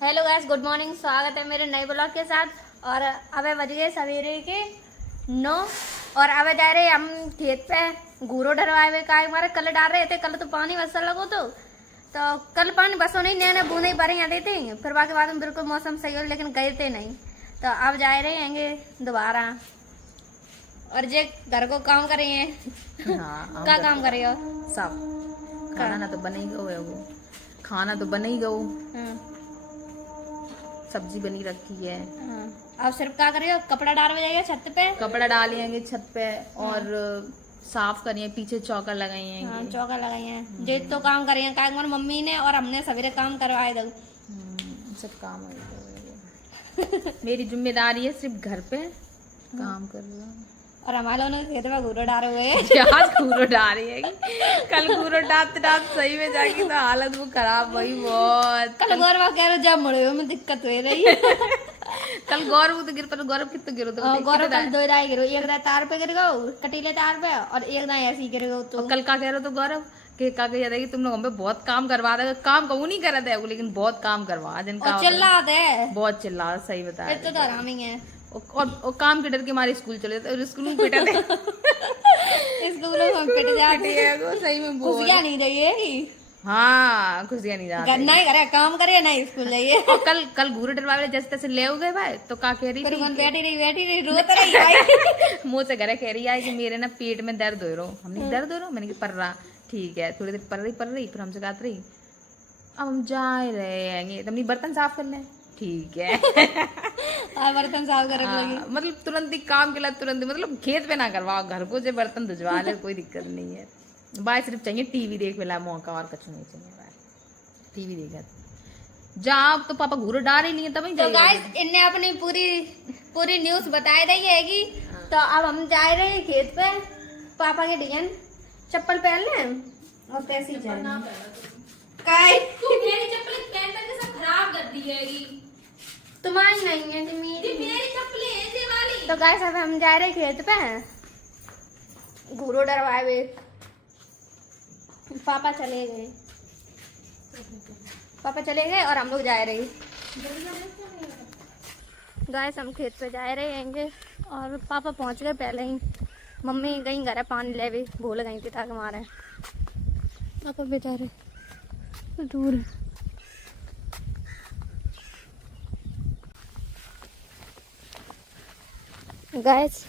Hello guys, good morning. स्वागत है मेरे नए ब्लॉग के साथ। और अब बज गए सवेरे के 9 और अब जा रहे हम खेत पे घूरो डरवाए हुए का हमारे कल डाल रहे थे। कल तो पानी बरसा लगो तो कल पानी बसो नहीं, नए नए बूंदे भरे यहाँ देते फिर बाकी बाद में बिल्कुल मौसम सही हो, लेकिन गए थे नहीं। तो अब जा रहे हैंगे दोबारा और जे घर को काम करे हैं। हाँ क्या काम करे हो? सब खाना ना तो बने ही गो है वो खाना तो बने ही गो। सब्जी बनी रखी है। अब सिर्फ क्या करे हो? कपड़ा डाल जाइए छत पे, कपड़ा डालेंगे छत पे और साफ करिए। पीछे चौका लगाई है। हाँ, चौका लगाई है। जे तो काम करे हैं क्या हमारी मम्मी ने और हमने सवेरे काम करवाए दो। सब काम है। मेरी जिम्मेदारी है सिर्फ घर पे काम करना। और हमारे लोगों ने खेत में घूरो डाले हुए हैं। आज घूरो डाल रही है। कल घूरो डालते डालते सही में जाके तो हालत वो खराब हुई बहुत। कल गौरव कह रहे जब मुड़े में दिक्कत हो रही है। कल गौरव तो गिर पर गौरव कितना गिरो तो गौरव कल दो राय गिरो, एक दाय तार पे गिर गो, कटीले तार पे, और एक दाय ऐसे ही गिर गो। तो कल का कह रहे हो तो गौरव के का कह रहा है कि तुम लोग हम पे बहुत काम करवा दे। काम कहूँ नहीं करा था लेकिन बहुत काम करवा जिनका चिल्लाते है, बहुत चिल्ला। सही बता तो आराम ही है। और काम के डर के हमारे स्कूल चले थे और स्कूल में पिटा थे। स्कूलों में पिट जाते हैं। सही में बहुत खुशियाँ नहीं जाइए। हाँ, खुशियाँ नहीं जाती। नहीं करे काम करे नहीं स्कूल जाइए। और कल घूरे डरवा वाले जैसे तैसे ले हो गए भाई तो का कह रही थी बैठी रही रोते रही भाई। मुंह से करे कह रही है कि मेरे ना पेट में दर्द हो रहा। हमने दर्द हो रहा, मैंने कहा पड़ रहा। ठीक है, थोड़ी देर पड़ रही फिर हमसे कहती रही अब हम जा रहे हैं तो अपनी बर्तन साफ कर लें। ठीक है। बर्तन साफ कर लगी। मतलब तुरंत ही काम के लिए तुरंत मतलब खेत पे ना करवाओ, घर को जो बर्तन धुजवा ले कोई दिक्कत नहीं है। भाई सिर्फ चाहिए टीवी देख मिला मौका और कुछ नहीं चाहिए भाई। टीवी देखा जहाँ तो पापा घूरो डाल ही नहीं है तब तो गाइस इनने अपनी पूरी न्यूज बताई दी हैगी। तो अब हम जा रहे हैं खेत पे पापा के डिजाइन चप्पल पहन ले और तैसी जाए। मेरी चप्पल पहन के सब खराब कर दी हैगी। तुम्हारी नहीं है जी, मेरी चप्पल है ये वाली। तो गाइस अब हम जा रहे हैं खेत पे घूरो डरवाए हुए। पापा चले गए और हम लोग जा रहे हैं। गाइस हम खेत पे जा रहे हैं और पापा पहुंच गए पहले ही। मम्मी कहीं घर है पानी ले भी भूल गई थी ताकि मारे। पापा बेचारे दूर। गाइस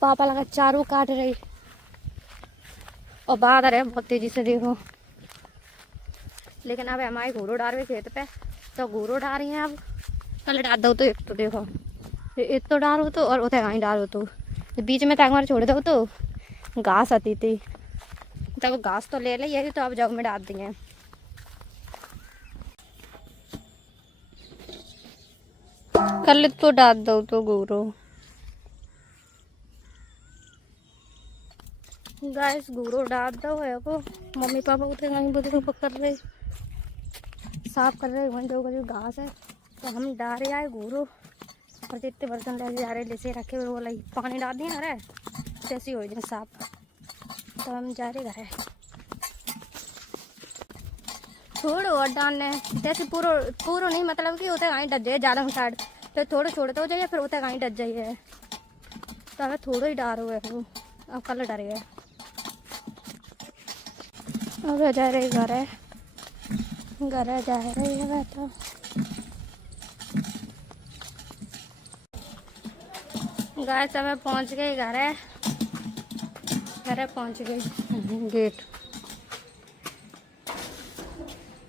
पापा लगा चारों काट रही और बाहर है बहुत तेजी से देखो। लेकिन अब हमारे घूरो डाल रहे खेत पे तो घूरो डाल रही हैं। अब कल डाल दो तो एक तो देखो एक तो डालो तो और उसे कहीं डालो तो बीच में तक छोड़ दो तो घास आती थी तब घास तो ले ली तो अब जग में डाल दिए। कल तो डाल दो तो घूरो। गाइस घूरो डाल दो है को मम्मी पापा उठे कहीं बुजुर्ग पकड़ रहे साफ कर रहे वहीं जो घास है तो हम डाल रहे आए घूरो और जितने बर्तन ले जा रहे जैसे रखे हुए वो लगी पानी डाल दिए अरे जैसी हो जाए साफ। तो हम जा रहे घर छोड़ो और डालने जैसे पूरा नहीं मतलब कि उसे कहीं डज जाइए ज़्यादा साइड तो थोड़ा छोड़ते हो जाइए फिर उसे कहीं डज जाइए। तो हमें थोड़ा ही डाल हुए वो अब कल डर गए। अब जा रहे घर जा रही है तो गाय सब पहुंच गए घर पहुंच गए।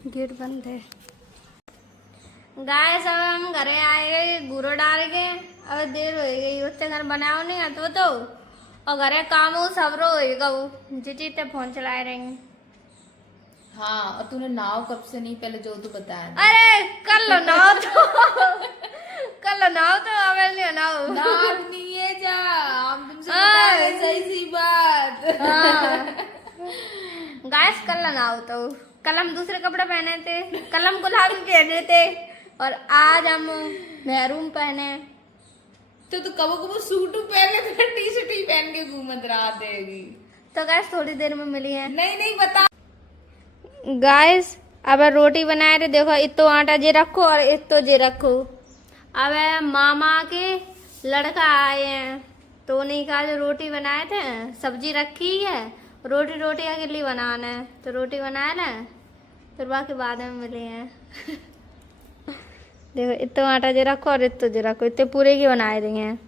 गेट बंद है। गाय सब हम घरे आए गए घूरो डाल के अब देर हो गई उससे घर बनाओ नहीं आता तो और घरे काम हो सब रो जीते फोन चलाए रहेंगे। हाँ, और तूने नाव कब से नहीं पहले जो तू बताया। अरे कल नाव तो अवेल नहीं नाव नहीं है जा हम तुमसे बता रहे सही सी बात। गैस कल नाव तो कल हम दूसरे कपड़े पहने थे, कल हम गुलाबी पहने थे और आज हम महरून पहने। तो कबो कबो सूट पहन ले फिर टी शर्ट ही पहन के घूमत रहा देगी। तो गैस थोड़ी देर में मिली है। नहीं बता गाइस अब रोटी बनाए थे, देखो इतो आटा जे रखो और इतो जे रखो। अब मामा के लड़का आए हैं तो उन्हीं का जो रोटी बनाए थे, सब्जी रखी है, रोटी रोटी अकेली बनाना है तो रोटी बनाए ना, फिर बाकी बाद में मिले हैं। देखो इतो आटा जे रखो और इतो जे रखो, इतने पूरे की बनाए रही हैं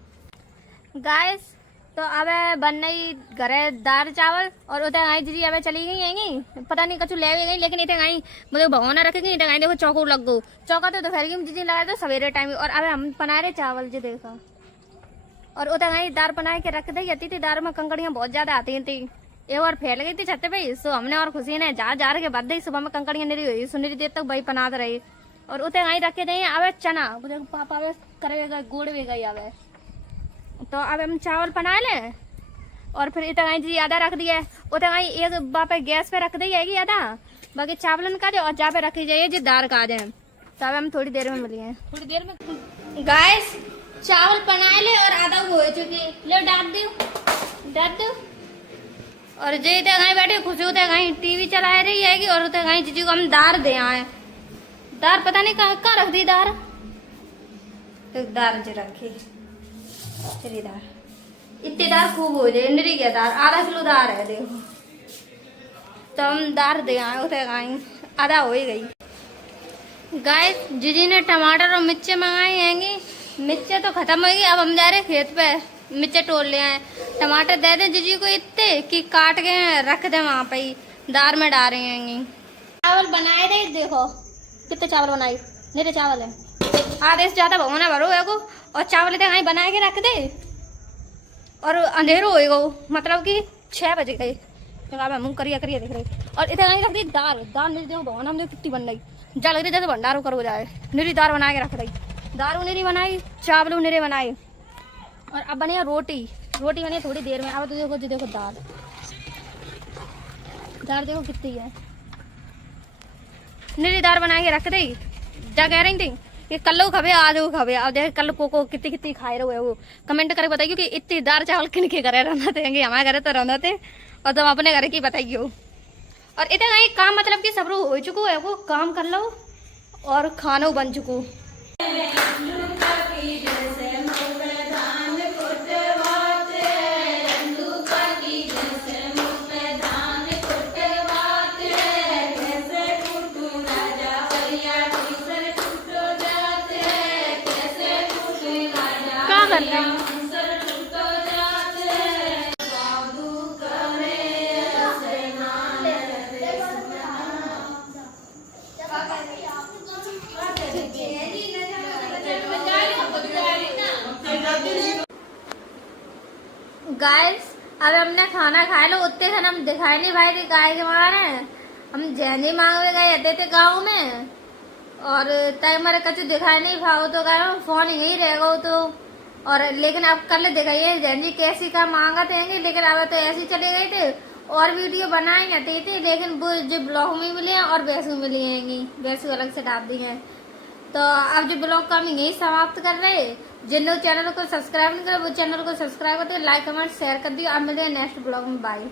गाइस। तो अब बन रही घरे दाल चावल और उधर आई दीदी अब चली गई हैंगी, पता नहीं कछु ले भी गई, लेकिन इतने आई मुझे भगवाना रखेगी, इतने आई देखो चौको लग गो, चौका तो दोपहर की दीदी लगाए तो सवेरे टाइम। और अब हम बना रहे चावल जी देखो, और उधर आई दाल बना के रख दी थी, दाल में कंकड़ियाँ बहुत ज्यादा आती थी, एक बार फैल गई थी छत पे, सो हमने और खुशी ने जा के बाद दी, सुबह में कंकड़ियाँ निरी हुई, सुनरी देर तक वही बनाते रही। और उतने आई रखे दी अब चना, पापा अब करे गए गुड़ भी गई अब, तो अब हम चावल बना लें और फिर इतना जी आधा रख दिया, उतना एक बापे गैस पे रख दी जाएगी आधा, बाकी चावलन का और जा पे रखी जाइए जी दाल का जाए। तो अब हम थोड़ी देर में मिलिए, थोड़ी देर में गाइस चावल बनाए ले और आधा हो चुकी, ले डाल दो। और जे इतने कहीं बैठे खुशी होते कहीं टीवी चला रही है और उतने कहीं जीजू को हम दार दे आए, दार पता नहीं कहाँ रख दी दार, तो दाल जो रखी चली दाल, इतनी दाल खूब हो जाए, निरी गया दाल, आधा किलो दाल है देखो, तो हम दाल दे आए उठे खाई, आधा हो ही गई। गाइस जीजी ने टमाटर और मिर्चे मंगाई हैंगी, मिर्चे तो खत्म हो गई, अब हम जा रहे खेत पे मिर्चे तोड़ ले आए। टमाटर दे दे जीजी को इतने कि काट के रख दे वहां पे ही, दाल में डाल रही हैंगी। चावल बनाए थे देखो कितने चावल बनाए, मेरे चावल है आधे से ज्यादा भगवाना भरो है को, और चावल इतने कहीं बना के रख दे और अंधेरो होएगा, मतलब कि 6 बजे गए, मुँह करिया करिया देख रहे, और इतना नहीं रख दी दाल, मेरी देखो भगवान हमने कितनी बन रही, जा लग रही जैसे भंडारो करो जाए, निरी दाल बना के रख रही, दाल निरी बनाई, चावल निरे बनाए, और अब बनी रोटी बनी थोड़ी देर में। अब तो देखो दाल देखो कितनी है, निरी दाल बना के रख दी, जा कह रही थी कि कल खबे आज वो खबे, अब देख कल को कितनी खाए रहे वो, कमेंट करके बताइए कि इतनी दाल चावल किन के घरे रहना थे, हमारे घरे तो रहना थे और तुम अपने घर की बताइए। और इतना ही काम मतलब कि सब हो चुको है, वो काम कर लो और खाना बन चुको। गाइस अब हमने खाना खाए लो, उतने खाना हम दिखाई नहीं भाई थी गाय के मारे, हम जैनी मांगवे गए थे गाँव में, और तय मेरे कचू दिखाई नहीं भाव तो गए फोन यही रह गो तो, और लेकिन अब कल दिखाइए जैनी कैसी का मांगा थे, लेकिन अब तो ऐसे चले गए थे, और वीडियो बनाए जाते थे, लेकिन वो जो ब्लॉग में मिली हैं और वैसे मिली हैंगी, वैसे अलग से डाल दी हैं। तो अब जो ब्लॉग का हम यही समाप्त कर रहे हैं, जिन लोग चैनल को सब्सक्राइब नहीं करे वो चैनल को सब्सक्राइब कर दो, लाइक कमेंट शेयर कर दियो। अब मिलते हैं नेक्स्ट ब्लॉग में, बाय।